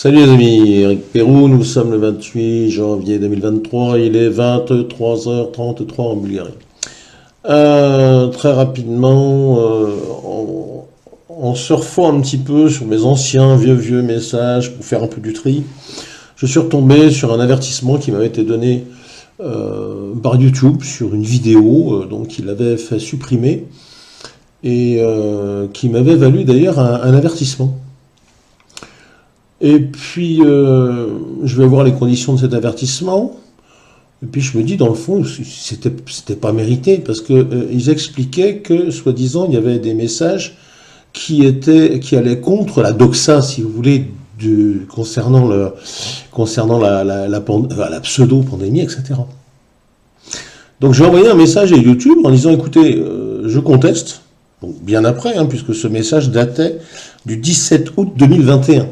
Salut les amis, Eric Pérou, nous sommes le 28 janvier 2023, il est 23h33 en Bulgarie. Très rapidement, en surfant un petit peu sur mes anciens vieux messages pour faire un peu du tri, je suis retombé sur un avertissement qui m'avait été donné par YouTube sur une vidéo, donc il avait fait supprimer et qui m'avait valu d'ailleurs un avertissement. Et puis, je vais voir les conditions de cet avertissement. Et puis, je me dis, dans le fond, c'était pas mérité, parce que ils expliquaient que, soi-disant, il y avait des messages qui allaient contre la doxa, si vous voulez, concernant la pseudo-pandémie, etc. Donc, j'ai envoyé un message à YouTube en disant, écoutez, je conteste, donc bien après, puisque ce message datait du 17 août 2021.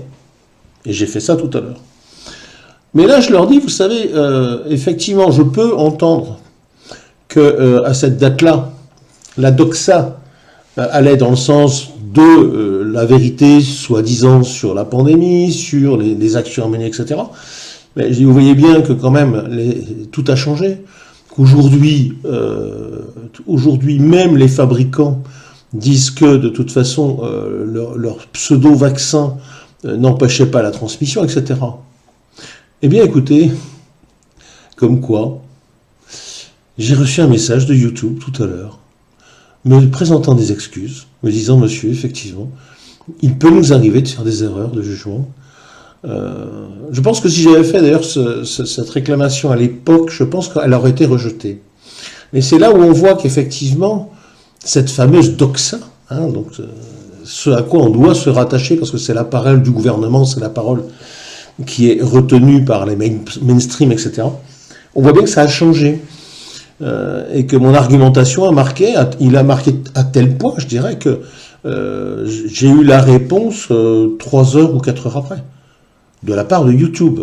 Et j'ai fait ça tout à l'heure. Mais là, je leur dis, vous savez, effectivement, je peux entendre que à cette date-là, la doxa allait dans le sens de la vérité, soi-disant, sur la pandémie, sur les actions à mener, etc. Mais vous voyez bien que quand même, tout a changé. Qu'aujourd'hui, même les fabricants disent que, de toute façon, leur pseudo-vaccin n'empêchait pas la transmission, etc. Eh bien, écoutez, comme quoi, j'ai reçu un message de YouTube tout à l'heure, me présentant des excuses, me disant, monsieur, effectivement, il peut nous arriver de faire des erreurs de jugement. Je pense que si j'avais fait d'ailleurs cette réclamation à l'époque, je pense qu'elle aurait été rejetée. Mais c'est là où on voit qu'effectivement, cette fameuse doxa, donc ce à quoi on doit se rattacher, parce que c'est la parole du gouvernement, c'est la parole qui est retenue par les mainstream, etc. On voit bien que ça a changé. Et que mon argumentation a marqué à tel point, je dirais, que j'ai eu la réponse 3 heures ou 4 heures après, de la part de YouTube.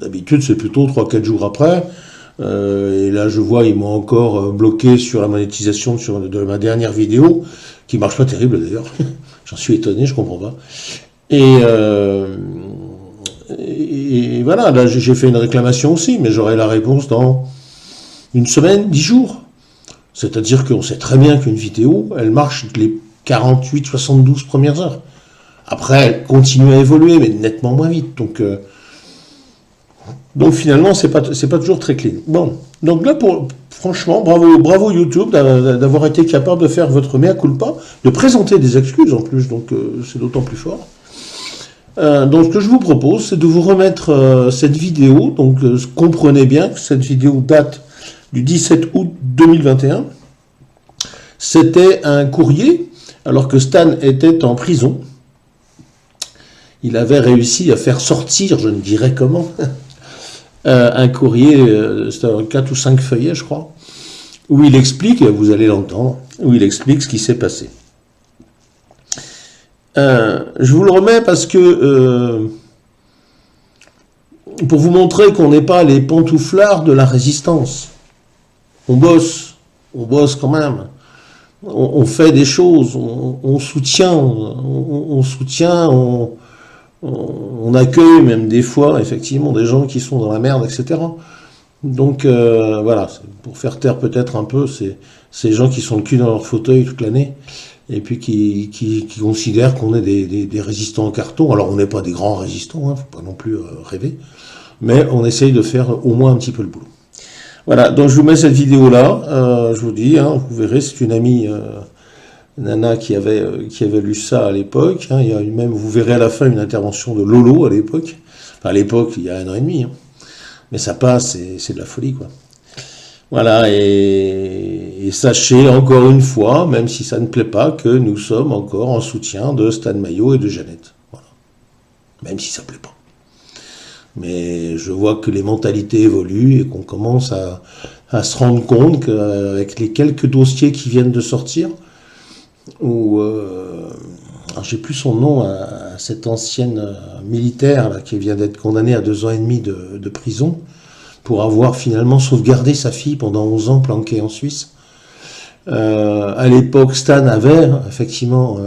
D'habitude, c'est plutôt 3-4 jours après. Et là, je vois, ils m'ont encore bloqué sur la monétisation de ma dernière vidéo, qui marche pas terrible d'ailleurs. J'en suis étonné, je comprends pas. Et voilà, là, j'ai fait une réclamation aussi, mais j'aurai la réponse dans une semaine, 10 jours. C'est-à-dire qu'on sait très bien qu'une vidéo, elle marche les 48-72 premières heures. Après, elle continue à évoluer, mais nettement moins vite. Donc finalement, c'est pas toujours très clean. Bon, donc là, franchement, bravo YouTube d'avoir été capable de faire votre mea culpa, de présenter des excuses en plus, donc c'est d'autant plus fort. Donc ce que je vous propose, c'est de vous remettre cette vidéo. Donc comprenez bien que cette vidéo date du 17 août 2021. C'était un courrier, alors que Stan était en prison. Il avait réussi à faire sortir, je ne dirais comment, un courrier, c'était 4 ou 5 feuillets, je crois, où il explique, vous allez l'entendre, où il explique ce qui s'est passé. Je vous le remets parce que, pour vous montrer qu'on n'est pas les pantouflards de la résistance. On bosse quand même. On fait des choses, on soutient, on accueille même des fois, effectivement, des gens qui sont dans la merde, etc. Donc, voilà, pour faire taire peut-être un peu ces gens qui sont le cul dans leur fauteuil toute l'année, et puis qui considèrent qu'on est des résistants en carton. Alors, on n'est pas des grands résistants, faut pas non plus rêver, mais on essaye de faire au moins un petit peu le boulot. Voilà, donc je vous mets cette vidéo-là, je vous dis, vous verrez, c'est une amie... Nana qui avait lu ça à l'époque. Il y a même, vous verrez à la fin, une intervention de Lolo à l'époque. Enfin, à l'époque, il y a 1 an et demi. Mais ça passe, c'est de la folie, quoi. Voilà, et sachez encore une fois, même si ça ne plaît pas, que nous sommes encore en soutien de Stan Mayo et de Jeannette. Voilà. Même si ça ne plaît pas. Mais je vois que les mentalités évoluent et qu'on commence à se rendre compte qu'avec les quelques dossiers qui viennent de sortir, alors j'ai plus son nom, à cette ancienne militaire là, qui vient d'être condamnée à 2 ans et demi de prison pour avoir finalement sauvegardé sa fille pendant 11 ans planquée en Suisse. À l'époque, Stan avait effectivement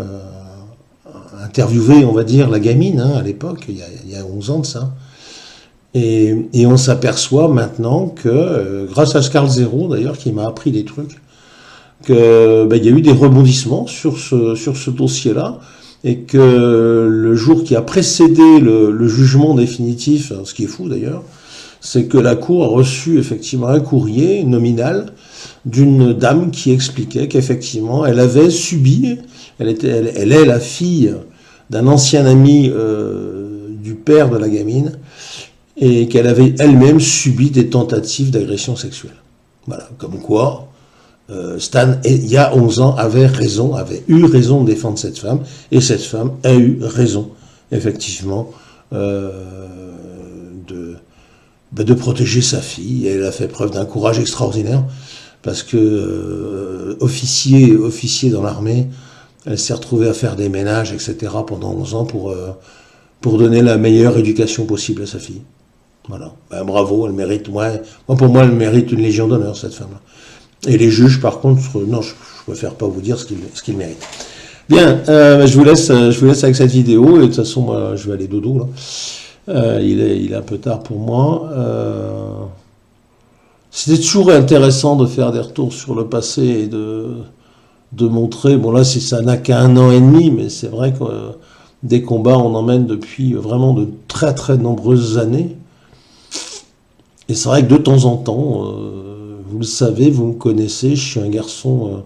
un interviewé, on va dire, la gamine, hein, à l'époque, il y a 11 ans de ça. Et on s'aperçoit maintenant que, grâce à Scarl Zero d'ailleurs, qui m'a appris des trucs, que il y a eu des rebondissements sur ce dossier-là, et que le jour qui a précédé le jugement définitif, ce qui est fou d'ailleurs, c'est que la Cour a reçu effectivement un courrier nominal d'une dame qui expliquait qu'effectivement elle avait subi, elle est la fille d'un ancien ami du père de la gamine, et qu'elle avait elle-même subi des tentatives d'agression sexuelle. Voilà, comme quoi Stan, il y a 11 ans, avait eu raison de défendre cette femme, et cette femme a eu raison, effectivement, de protéger sa fille. Et elle a fait preuve d'un courage extraordinaire, parce que officier dans l'armée, elle s'est retrouvée à faire des ménages, etc., pendant 11 ans pour donner la meilleure éducation possible à sa fille. Voilà. Ben, bravo, elle mérite, pour moi, elle mérite une légion d'honneur, cette femme-là. Et les juges, par contre, non, je préfère pas vous dire ce qu'ils méritent. Bien, je vous laisse avec cette vidéo, et de toute façon, moi, je vais aller dodo, là. Il est un peu tard pour moi. C'était toujours intéressant de faire des retours sur le passé et de montrer, bon là, ça n'a qu'un an et demi, mais c'est vrai que des combats, on en mène depuis vraiment de très très nombreuses années. Et c'est vrai que de temps en temps, vous le savez, vous me connaissez, je suis un garçon,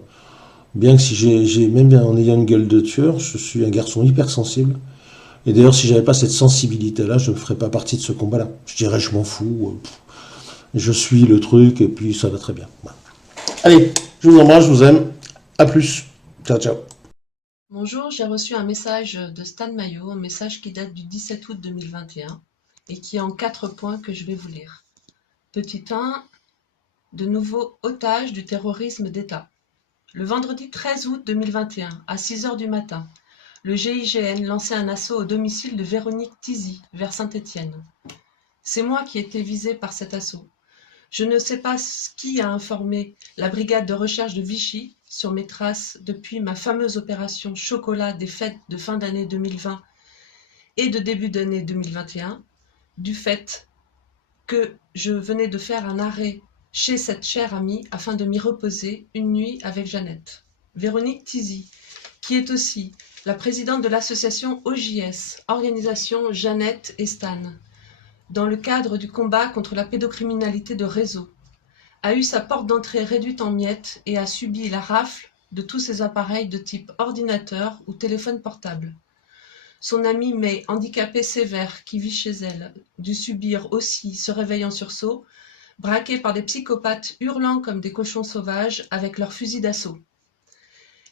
bien que si j'ai même en ayant une gueule de tueur, je suis un garçon hypersensible. Et d'ailleurs, si j'avais pas cette sensibilité-là, je ne ferais pas partie de ce combat-là. Je dirais, je m'en fous, je suis le truc, et puis ça va très bien. Voilà. Allez, je vous embrasse, je vous aime, à plus, ciao ciao. Bonjour, j'ai reçu un message de Stan Mayo, un message qui date du 17 août 2021 et qui est en 4 points que je vais vous lire. Petit 1, de nouveau otage du terrorisme d'État. Le vendredi 13 août 2021, à 6 h du matin, le GIGN lançait un assaut au domicile de Véronique Tizy, vers Saint-Étienne. C'est moi qui ai été visée par cet assaut. Je ne sais pas qui a informé la brigade de recherche de Vichy sur mes traces depuis ma fameuse opération chocolat des fêtes de fin d'année 2020 et de début d'année 2021, du fait que je venais de faire un arrêt chez cette chère amie afin de m'y reposer une nuit avec Jeannette. Véronique Tizy, qui est aussi la présidente de l'association OJS, Organisation Jeannette et Stan, dans le cadre du combat contre la pédocriminalité de réseau, a eu sa porte d'entrée réduite en miettes et a subi la rafle de tous ses appareils de type ordinateur ou téléphone portable. Son amie May, handicapée sévère, qui vit chez elle, dut subir aussi ce réveil en sursaut, braquée par des psychopathes hurlant comme des cochons sauvages avec leurs fusils d'assaut.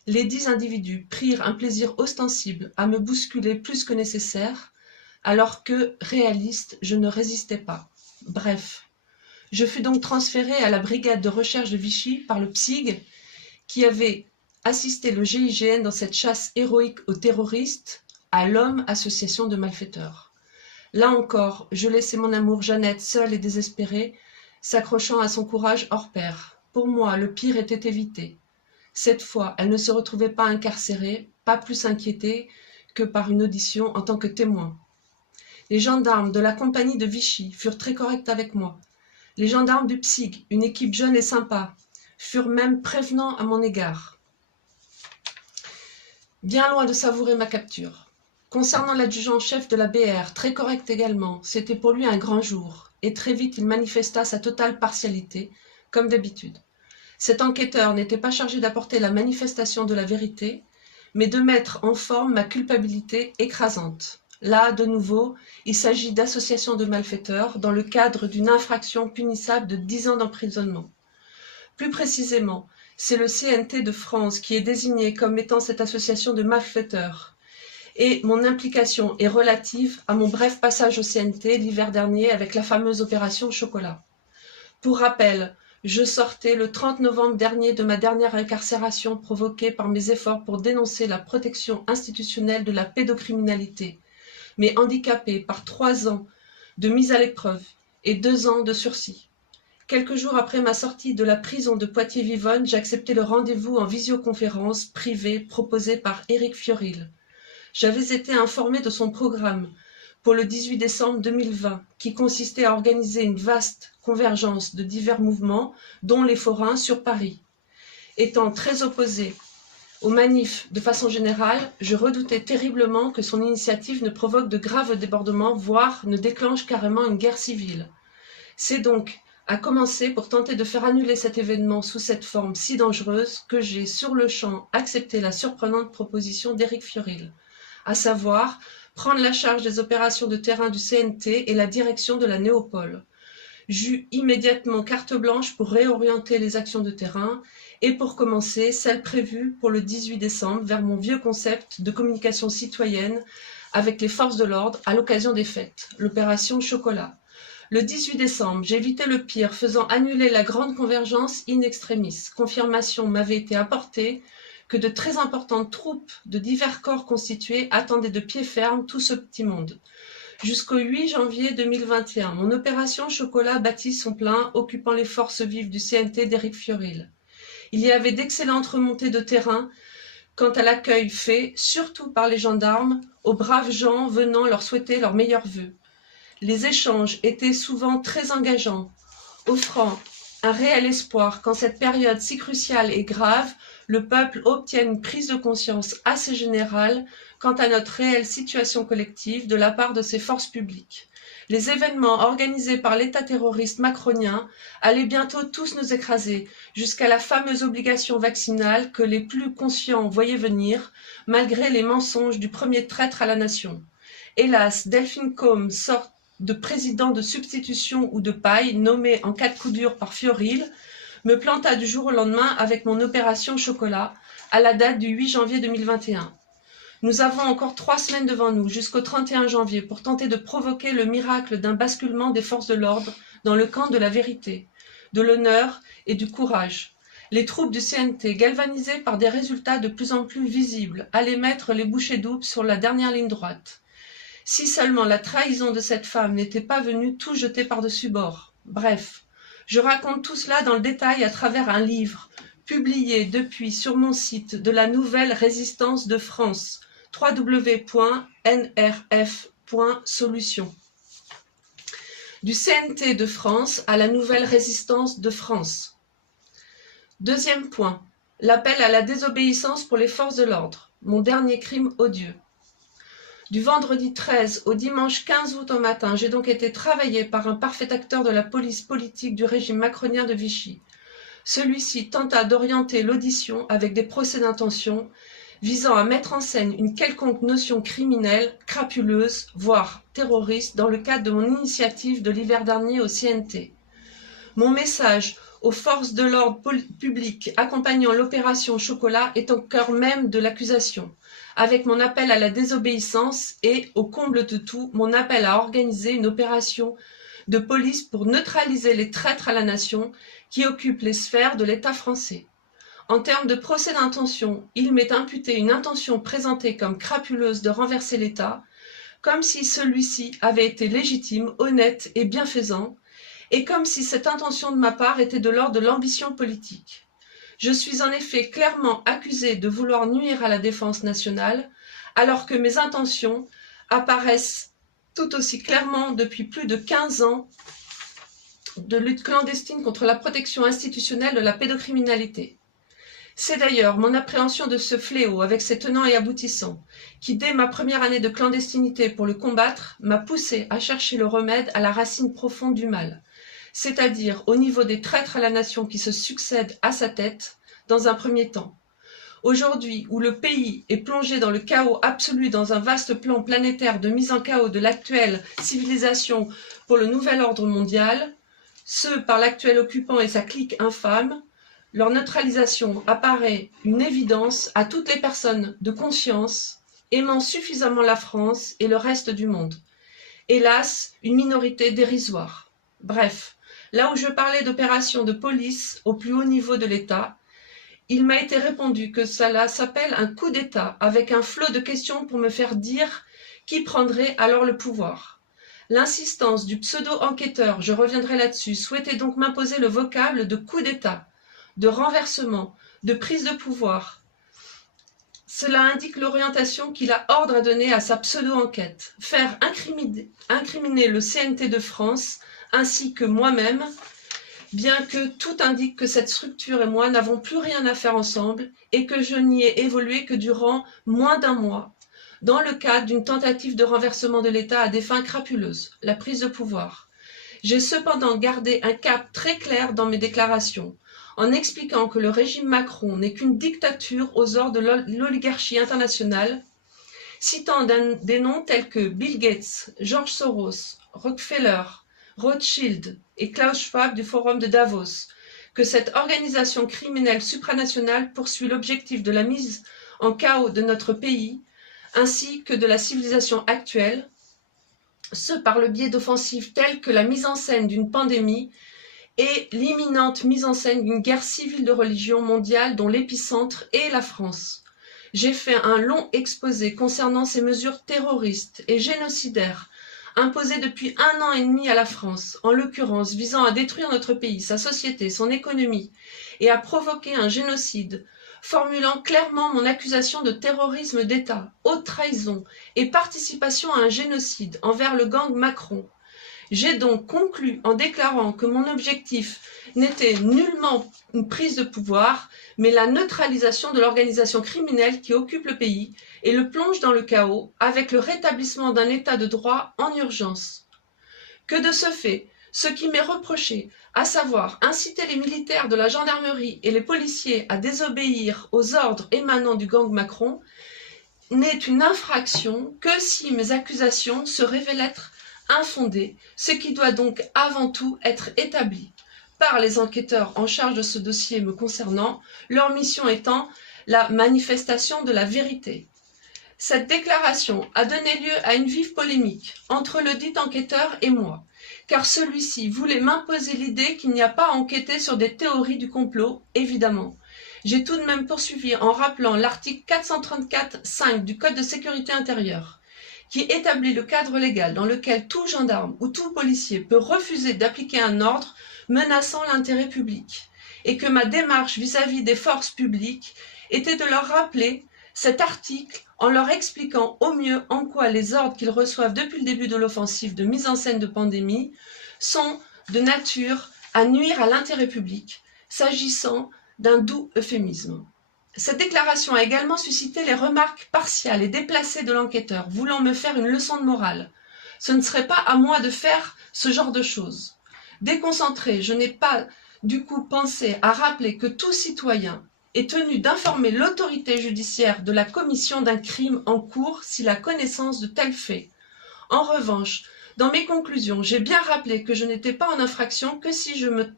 Les 10 individus prirent un plaisir ostensible à me bousculer plus que nécessaire, alors que, réaliste, je ne résistais pas. Bref, je fus donc transférée à la brigade de recherche de Vichy par le PSIG, qui avait assisté le GIGN dans cette chasse héroïque aux terroristes, à l'homme association de malfaiteurs. Là encore, je laissais mon amour Jeannette seule et désespérée, s'accrochant à son courage hors pair. Pour moi, le pire était évité. Cette fois, elle ne se retrouvait pas incarcérée, pas plus inquiétée que par une audition en tant que témoin. Les gendarmes de la compagnie de Vichy furent très corrects avec moi. Les gendarmes du PSIG, une équipe jeune et sympa, furent même prévenants à mon égard. Bien loin de savourer ma capture. Concernant l'adjudant-chef de la BR, très correct également, c'était pour lui un grand jour, et très vite il manifesta sa totale partialité, comme d'habitude. Cet enquêteur n'était pas chargé d'apporter la manifestation de la vérité, mais de mettre en forme ma culpabilité écrasante. Là, de nouveau, il s'agit d'association de malfaiteurs dans le cadre d'une infraction punissable de 10 ans d'emprisonnement. Plus précisément, c'est le CNT de France qui est désigné comme étant cette association de malfaiteurs. Et mon implication est relative à mon bref passage au CNT l'hiver dernier avec la fameuse opération Chocolat. Pour rappel, je sortais le 30 novembre dernier de ma dernière incarcération provoquée par mes efforts pour dénoncer la protection institutionnelle de la pédocriminalité, mais handicapée par 3 ans de mise à l'épreuve et 2 ans de sursis. Quelques jours après ma sortie de la prison de Poitiers-Vivonne, j'acceptais le rendez-vous en visioconférence privée proposé par Éric Fioril. j'avais été informée de son programme pour le 18 décembre 2020, qui consistait à organiser une vaste convergence de divers mouvements, dont les forains sur Paris. Étant très opposée aux manifs de façon générale, je redoutais terriblement que son initiative ne provoque de graves débordements, voire ne déclenche carrément une guerre civile. C'est donc à commencer pour tenter de faire annuler cet événement sous cette forme si dangereuse que j'ai sur le champ accepté la surprenante proposition d'Éric Fiorilde, à savoir prendre la charge des opérations de terrain du CNT et la direction de la Néopole. J'eus immédiatement carte blanche pour réorienter les actions de terrain et pour commencer celle prévue pour le 18 décembre vers mon vieux concept de communication citoyenne avec les forces de l'ordre à l'occasion des fêtes, l'opération Chocolat. Le 18 décembre, j'évitais le pire, faisant annuler la grande convergence in extremis. Confirmation m'avait été apportée que de très importantes troupes de divers corps constitués attendaient de pied ferme tout ce petit monde. Jusqu'au 8 janvier 2021, mon opération Chocolat battit son plein, occupant les forces vives du CNT d'Éric Fiorilde. Il y avait d'excellentes remontées de terrain quant à l'accueil fait, surtout par les gendarmes, aux braves gens venant leur souhaiter leurs meilleurs vœux. Les échanges étaient souvent très engageants, offrant un réel espoir qu'en cette période si cruciale et grave, le peuple obtienne une prise de conscience assez générale quant à notre réelle situation collective de la part de ses forces publiques. Les événements organisés par l'État terroriste macronien allaient bientôt tous nous écraser, jusqu'à la fameuse obligation vaccinale que les plus conscients voyaient venir, malgré les mensonges du premier traître à la nation. Hélas, Delphine Combes, sorte de président de substitution ou de paille, nommé en cas de coup dur par Fiorilde, me planta du jour au lendemain avec mon opération Chocolat, à la date du 8 janvier 2021. Nous avons encore 3 semaines devant nous, jusqu'au 31 janvier, pour tenter de provoquer le miracle d'un basculement des forces de l'ordre dans le camp de la vérité, de l'honneur et du courage. Les troupes du CNT, galvanisées par des résultats de plus en plus visibles, allaient mettre les bouchées doubles sur la dernière ligne droite. Si seulement la trahison de cette femme n'était pas venue tout jeter par-dessus bord. Bref, je raconte tout cela dans le détail à travers un livre, publié depuis sur mon site de la Nouvelle Résistance de France, www.nrf.solution. Du CNT de France à la Nouvelle Résistance de France. Deuxième point, l'appel à la désobéissance pour les forces de l'ordre, mon dernier crime odieux. Du vendredi 13 au dimanche 15 août au matin, j'ai donc été travaillé par un parfait acteur de la police politique du régime macronien de Vichy. Celui-ci tenta d'orienter l'audition avec des procès d'intention visant à mettre en scène une quelconque notion criminelle, crapuleuse, voire terroriste dans le cadre de mon initiative de l'hiver dernier au CNT. Mon message aux forces de l'ordre public accompagnant l'opération Chocolat est au cœur même de l'accusation, avec mon appel à la désobéissance et, au comble de tout, mon appel à organiser une opération de police pour neutraliser les traîtres à la nation qui occupent les sphères de l'État français. En termes de procès d'intention, il m'est imputé une intention présentée comme crapuleuse de renverser l'État, comme si celui-ci avait été légitime, honnête et bienfaisant, et comme si cette intention de ma part était de l'ordre de l'ambition politique. Je suis en effet clairement accusé de vouloir nuire à la défense nationale, alors que mes intentions apparaissent tout aussi clairement depuis plus de 15 ans de lutte clandestine contre la protection institutionnelle de la pédocriminalité. C'est d'ailleurs mon appréhension de ce fléau avec ses tenants et aboutissants, qui dès ma première année de clandestinité pour le combattre, m'a poussé à chercher le remède à la racine profonde du mal, c'est-à-dire au niveau des traîtres à la nation qui se succèdent à sa tête, dans un premier temps. Aujourd'hui, où le pays est plongé dans le chaos absolu dans un vaste plan planétaire de mise en chaos de l'actuelle civilisation pour le nouvel ordre mondial, ce par l'actuel occupant et sa clique infâme, leur neutralisation apparaît une évidence à toutes les personnes de conscience aimant suffisamment la France et le reste du monde. Hélas, une minorité dérisoire. Bref, là où je parlais d'opérations de police au plus haut niveau de l'État, il m'a été répondu que cela s'appelle un coup d'État, avec un flot de questions pour me faire dire qui prendrait alors le pouvoir. L'insistance du pseudo-enquêteur, je reviendrai là-dessus, souhaitait donc m'imposer le vocable de coup d'État, de renversement, de prise de pouvoir. Cela indique l'orientation qu'il a ordre à donner à sa pseudo-enquête. Faire incriminer le CNT de France, ainsi que moi-même, bien que tout indique que cette structure et moi n'avons plus rien à faire ensemble et que je n'y ai évolué que durant moins d'un mois, dans le cadre d'une tentative de renversement de l'État à des fins crapuleuses, la prise de pouvoir. J'ai cependant gardé un cap très clair dans mes déclarations, en expliquant que le régime Macron n'est qu'une dictature aux ordres de l'oligarchie internationale, citant des noms tels que Bill Gates, George Soros, Rockefeller, Rothschild et Klaus Schwab du Forum de Davos, que cette organisation criminelle supranationale poursuit l'objectif de la mise en chaos de notre pays, ainsi que de la civilisation actuelle, ce par le biais d'offensives telles que la mise en scène d'une pandémie et l'imminente mise en scène d'une guerre civile de religion mondiale dont l'épicentre est la France. J'ai fait un long exposé concernant ces mesures terroristes et génocidaires imposées depuis 1 an et demi à la France, en l'occurrence visant à détruire notre pays, sa société, son économie et à provoquer un génocide, formulant clairement mon accusation de terrorisme d'État, haute trahison et participation à un génocide envers le gang Macron. J'ai donc conclu en déclarant que mon objectif n'était nullement une prise de pouvoir, mais la neutralisation de l'organisation criminelle qui occupe le pays et le plonge dans le chaos avec le rétablissement d'un état de droit en urgence. Que de ce fait, ce qui m'est reproché, à savoir inciter les militaires de la gendarmerie et les policiers à désobéir aux ordres émanant du gang Macron, n'est une infraction que si mes accusations se révèlent être infondées, ce qui doit donc avant tout être établi par les enquêteurs en charge de ce dossier me concernant, leur mission étant la manifestation de la vérité. Cette déclaration a donné lieu à une vive polémique entre le dit enquêteur et moi, car celui-ci voulait m'imposer l'idée qu'il n'y a pas à enquêter sur des théories du complot, évidemment. J'ai tout de même poursuivi en rappelant l'article 434.5 du Code de sécurité intérieure, qui établit le cadre légal dans lequel tout gendarme ou tout policier peut refuser d'appliquer un ordre menaçant l'intérêt public, et que ma démarche vis-à-vis des forces publiques était de leur rappeler cet article en leur expliquant au mieux en quoi les ordres qu'ils reçoivent depuis le début de l'offensive de mise en scène de pandémie sont de nature à nuire à l'intérêt public, s'agissant d'un doux euphémisme. Cette déclaration a également suscité les remarques partiales et déplacées de l'enquêteur, voulant me faire une leçon de morale. Ce ne serait pas à moi de faire ce genre de choses. Déconcentré, je n'ai pas du coup pensé à rappeler que tout citoyen est tenu d'informer l'autorité judiciaire de la commission d'un crime en cours s'il a connaissance de tels faits. En revanche, dans mes conclusions, j'ai bien rappelé que je n'étais pas en infraction que si je me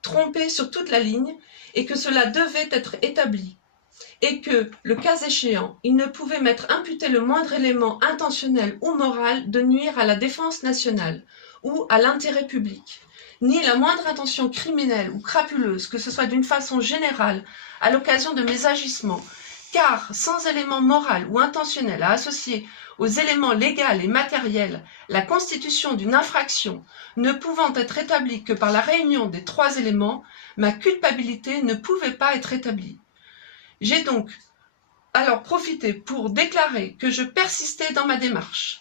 trompais sur toute la ligne et que cela devait être établi, et que, le cas échéant, il ne pouvait m'être imputé le moindre élément intentionnel ou moral de nuire à la défense nationale ou à l'intérêt public, ni la moindre intention criminelle ou crapuleuse, que ce soit d'une façon générale, à l'occasion de mes agissements, car sans élément moral ou intentionnel à associer aux éléments légaux et matériels la constitution d'une infraction ne pouvant être établie que par la réunion des 3 éléments, ma culpabilité ne pouvait pas être établie. J'ai donc alors profité pour déclarer que je persistais dans ma démarche,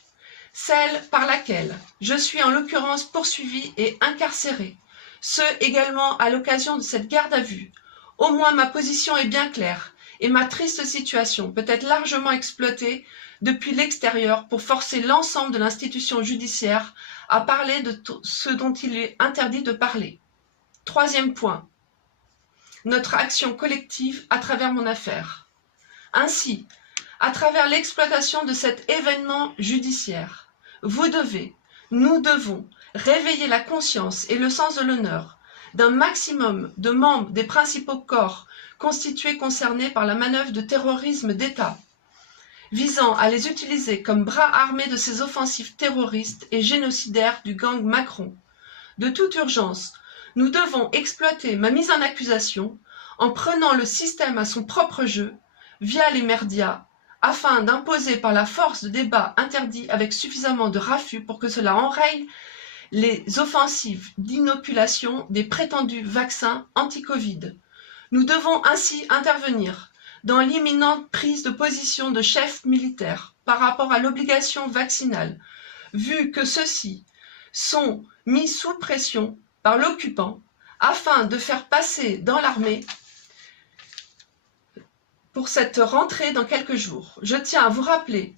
celle par laquelle je suis en l'occurrence poursuivi et incarcéré, ce également à l'occasion de cette garde à vue. Au moins ma position est bien claire et ma triste situation peut être largement exploitée depuis l'extérieur pour forcer l'ensemble de l'institution judiciaire à parler de ce dont il est interdit de parler. 3e point. Notre action collective à travers mon affaire. Ainsi, à travers l'exploitation de cet événement judiciaire, nous devons réveiller la conscience et le sens de l'honneur d'un maximum de membres des principaux corps constitués concernés par la manœuvre de terrorisme d'État, visant à les utiliser comme bras armés de ces offensives terroristes et génocidaires du gang Macron. De toute urgence, nous devons exploiter ma mise en accusation en prenant le système à son propre jeu, via les médias, afin d'imposer par la force de débat interdit avec suffisamment de raffus pour que cela enraye les offensives d'inoculation des prétendus vaccins anti-Covid. Nous devons ainsi intervenir dans l'imminente prise de position de chefs militaires par rapport à l'obligation vaccinale, vu que ceux-ci sont mis sous pression par l'occupant afin de faire passer dans l'armée pour cette rentrée dans quelques jours. Je tiens à vous rappeler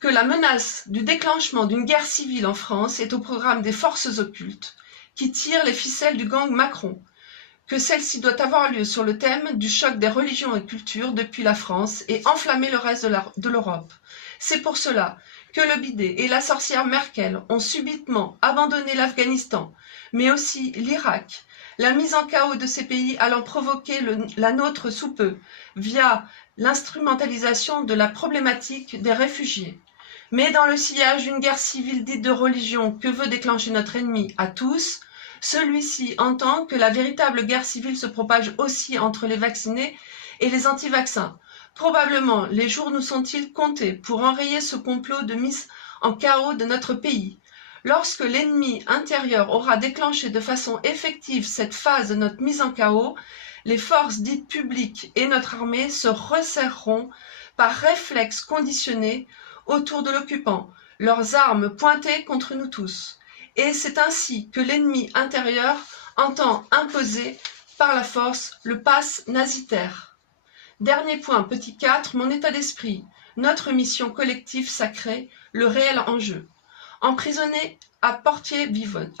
que la menace du déclenchement d'une guerre civile en France est au programme des forces occultes qui tirent les ficelles du gang Macron, que celle-ci doit avoir lieu sur le thème du choc des religions et cultures depuis la France et enflammer le reste de l'Europe. C'est pour cela que le bidet et la sorcière Merkel ont subitement abandonné l'Afghanistan, mais aussi l'Irak, la mise en chaos de ces pays allant provoquer la nôtre sous peu, via l'instrumentalisation de la problématique des réfugiés. Mais dans le sillage d'une guerre civile dite de religion que veut déclencher notre ennemi à tous, celui-ci entend que la véritable guerre civile se propage aussi entre les vaccinés et les anti-vaccins. Probablement les jours nous sont-ils comptés pour enrayer ce complot de mise en chaos de notre pays. Lorsque l'ennemi intérieur aura déclenché de façon effective cette phase de notre mise en chaos, les forces dites publiques et notre armée se resserreront par réflexe conditionné autour de l'occupant, leurs armes pointées contre nous tous. Et c'est ainsi que l'ennemi intérieur entend imposer par la force le pass nazitaire. Dernier point, petit 4, mon état d'esprit, notre mission collective sacrée, le réel enjeu. Emprisonné à Poitiers-Vivonne,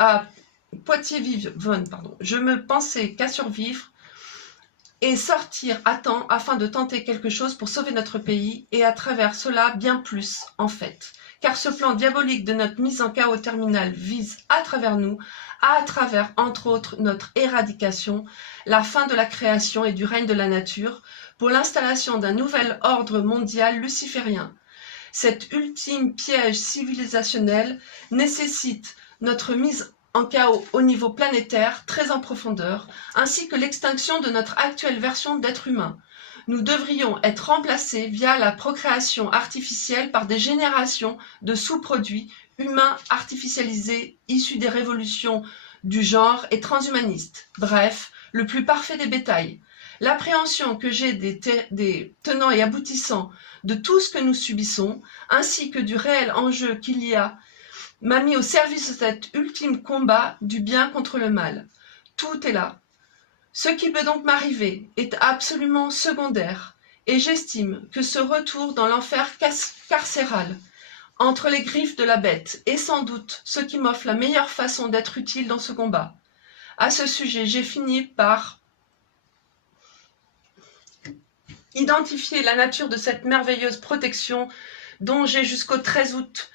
je me pensais qu'à survivre et sortir à temps afin de tenter quelque chose pour sauver notre pays et à travers cela bien plus en fait. Car ce plan diabolique de notre mise en chaos terminal vise à travers nous, à travers entre autres notre éradication, la fin de la création et du règne de la nature, pour l'installation d'un nouvel ordre mondial luciférien. Cet ultime piège civilisationnel nécessite notre mise en chaos au niveau planétaire, très en profondeur, ainsi que l'extinction de notre actuelle version d'être humain. Nous devrions être remplacés via la procréation artificielle par des générations de sous-produits humains artificialisés issus des révolutions du genre et transhumanistes. Bref, le plus parfait des bétails. L'appréhension que j'ai des tenants et aboutissants de tout ce que nous subissons, ainsi que du réel enjeu qu'il y a, m'a mis au service de cet ultime combat du bien contre le mal. Tout est là. Ce qui peut donc m'arriver est absolument secondaire, et j'estime que ce retour dans l'enfer carcéral, entre les griffes de la bête, est sans doute ce qui m'offre la meilleure façon d'être utile dans ce combat. À ce sujet, j'ai fini par identifier la nature de cette merveilleuse protection dont j'ai jusqu'au 13 août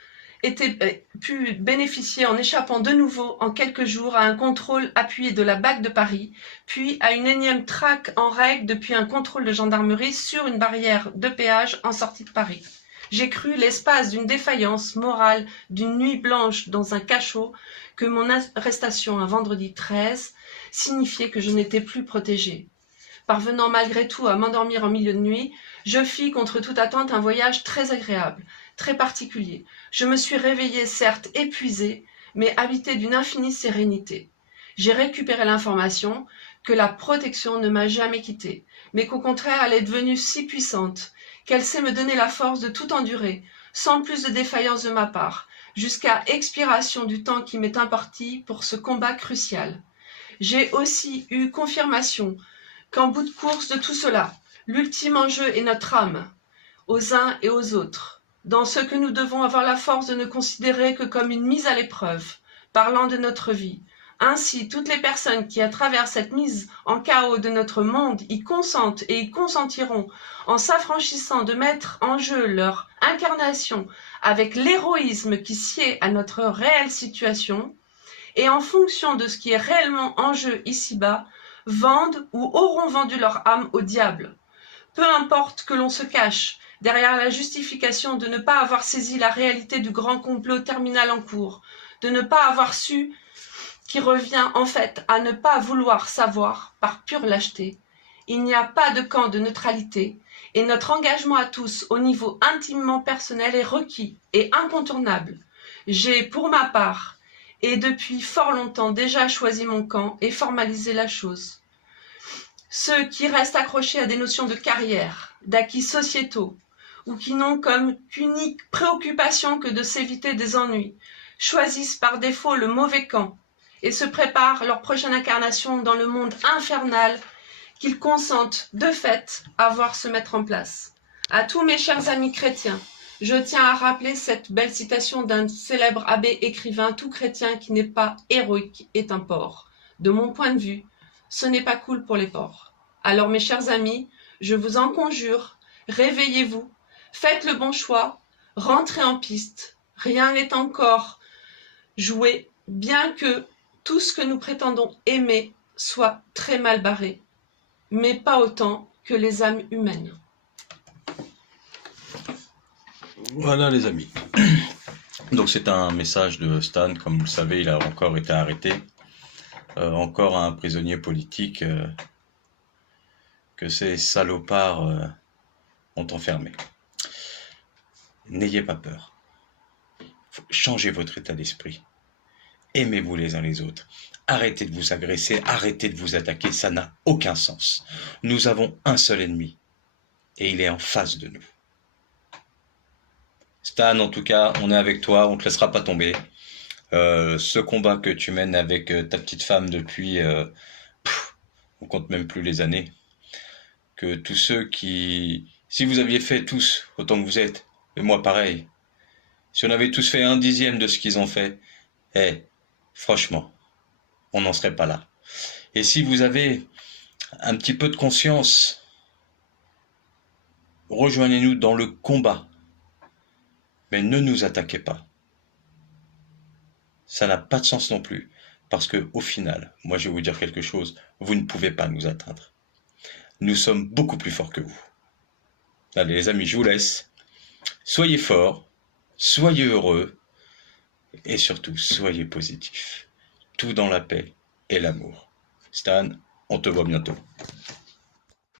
pu bénéficier en échappant de nouveau en quelques jours à un contrôle appuyé de la BAC de Paris, puis à une énième traque en règle depuis un contrôle de gendarmerie sur une barrière de péage en sortie de Paris. J'ai cru l'espace d'une défaillance morale, d'une nuit blanche dans un cachot, que mon arrestation un vendredi 13 signifiait que je n'étais plus protégée. Parvenant malgré tout à m'endormir en milieu de nuit, je fis contre toute attente un voyage très agréable, très particulier. Je me suis réveillée certes épuisée, mais habitée d'une infinie sérénité. J'ai récupéré l'information que la protection ne m'a jamais quittée, mais qu'au contraire elle est devenue si puissante qu'elle sait me donner la force de tout endurer, sans plus de défaillance de ma part, jusqu'à expiration du temps qui m'est imparti pour ce combat crucial. J'ai aussi eu confirmation qu'en bout de course de tout cela, l'ultime enjeu est notre âme, aux uns et aux autres, dans ce que nous devons avoir la force de ne considérer que comme une mise à l'épreuve, parlant de notre vie. Ainsi, toutes les personnes qui, à travers cette mise en chaos de notre monde, y consentent et y consentiront, en s'affranchissant de mettre en jeu leur incarnation avec l'héroïsme qui sied à notre réelle situation, et en fonction de ce qui est réellement en jeu ici-bas, vendent ou auront vendu leur âme au diable. Peu importe que l'on se cache derrière la justification de ne pas avoir saisi la réalité du grand complot terminal en cours, de ne pas avoir su, qui revient en fait à ne pas vouloir savoir par pure lâcheté. Il n'y a pas de camp de neutralité et notre engagement à tous au niveau intimement personnel est requis et incontournable. J'ai, pour ma part, et depuis fort longtemps déjà choisi mon camp et formalisé la chose. Ceux qui restent accrochés à des notions de carrière, d'acquis sociétaux, ou qui n'ont comme qu'unique préoccupation que de s'éviter des ennuis, choisissent par défaut le mauvais camp et se préparent leur prochaine incarnation dans le monde infernal qu'ils consentent de fait à voir se mettre en place. À tous mes chers amis chrétiens, je tiens à rappeler cette belle citation d'un célèbre abbé écrivain: tout chrétien qui n'est pas héroïque est un porc. De mon point de vue, ce n'est pas cool pour les porcs. Alors mes chers amis, je vous en conjure, réveillez-vous, faites le bon choix, rentrez en piste. Rien n'est encore joué, bien que tout ce que nous prétendons aimer soit très mal barré, mais pas autant que les âmes humaines. Voilà les amis. Donc c'est un message de Stan, comme vous le savez, il a encore été arrêté. Encore un prisonnier politique que ces salopards ont enfermé. N'ayez pas peur. Changez votre état d'esprit. Aimez-vous les uns les autres. Arrêtez de vous agresser, arrêtez de vous attaquer, ça n'a aucun sens. Nous avons un seul ennemi, et il est en face de nous. Stan, en tout cas, on est avec toi, on ne te laissera pas tomber. Ce combat que tu mènes avec ta petite femme depuis, on compte même plus les années, que tous ceux qui, si vous aviez fait tous autant que vous êtes, et moi pareil, si on avait tous fait 1/10 de ce qu'ils ont fait, franchement, on n'en serait pas là. Et si vous avez un petit peu de conscience, rejoignez-nous dans le combat, mais ne nous attaquez pas. Ça n'a pas de sens non plus, parce que au final, moi je vais vous dire quelque chose, vous ne pouvez pas nous atteindre. Nous sommes beaucoup plus forts que vous. Allez les amis, je vous laisse. Soyez forts, soyez heureux, et surtout, soyez positifs. Tout dans la paix et l'amour. Stan, on te voit bientôt.